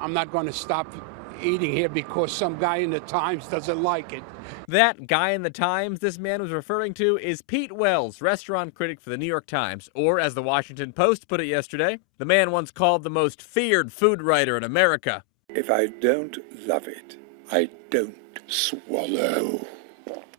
I'm not going to stop eating here because some guy in the Times doesn't like it. That guy in the Times this man was referring to is Pete Wells, restaurant critic for the New York Times, or as the Washington Post put it yesterday, the man once called the most feared food writer in America. If I don't love it, I don't swallow.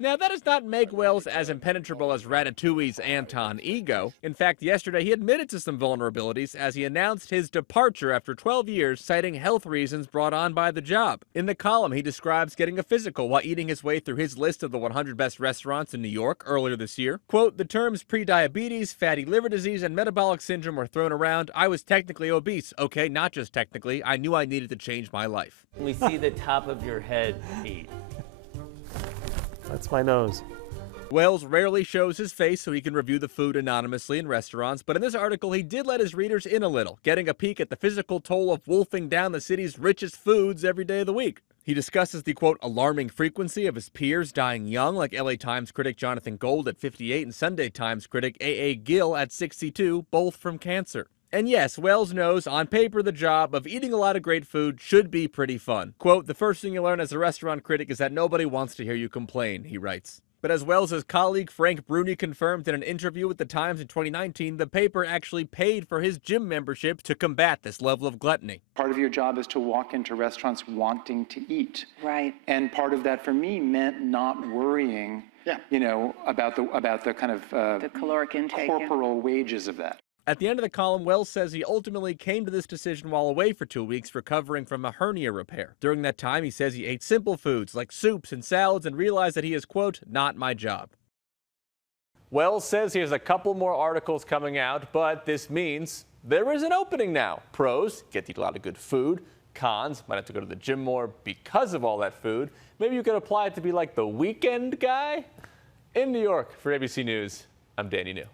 Now, that does not make Wells as impenetrable as Ratatouille's Anton Ego. In fact, yesterday he admitted to some vulnerabilities as he announced his departure after 12 years, citing health reasons brought on by the job. In the column, he describes getting a physical while eating his way through his list of the 100 best restaurants in New York earlier this year. Quote, the terms prediabetes, fatty liver disease, and metabolic syndrome were thrown around. I was technically obese. Okay, not just technically. I knew I needed to change my life. We see the top of your head, Pete. That's my nose. Wells rarely shows his face so he can review the food anonymously in restaurants, but in this article he did let his readers in a little, getting a peek at the physical toll of wolfing down the city's richest foods every day of the week. He discusses the, quote, alarming frequency of his peers dying young, like LA Times critic Jonathan Gold at 58 and Sunday Times critic A.A. Gill at 62, both from cancer. And yes, Wells knows, on paper, the job of eating a lot of great food should be pretty fun. Quote, the first thing you learn as a restaurant critic is that nobody wants to hear you complain, he writes. But as Wells' colleague Frank Bruni confirmed in an interview with the Times in 2019, the paper actually paid for his gym membership to combat this level of gluttony. Part of your job is to walk into restaurants wanting to eat. Right. And part of that for me meant not worrying, you know, about the kind of the caloric intake, corporal wages of that. At the end of the column, Wells says he ultimately came to this decision while away for 2 weeks recovering from a hernia repair. During that time, he says he ate simple foods like soups and salads and realized that he is, quote, not my job. Wells says he has a couple more articles coming out, but this means there is an opening now. Pros, get to eat a lot of good food. Cons, might have to go to the gym more because of all that food. Maybe you could apply it to be like the weekend guy. In New York, for ABC News, I'm Danny New.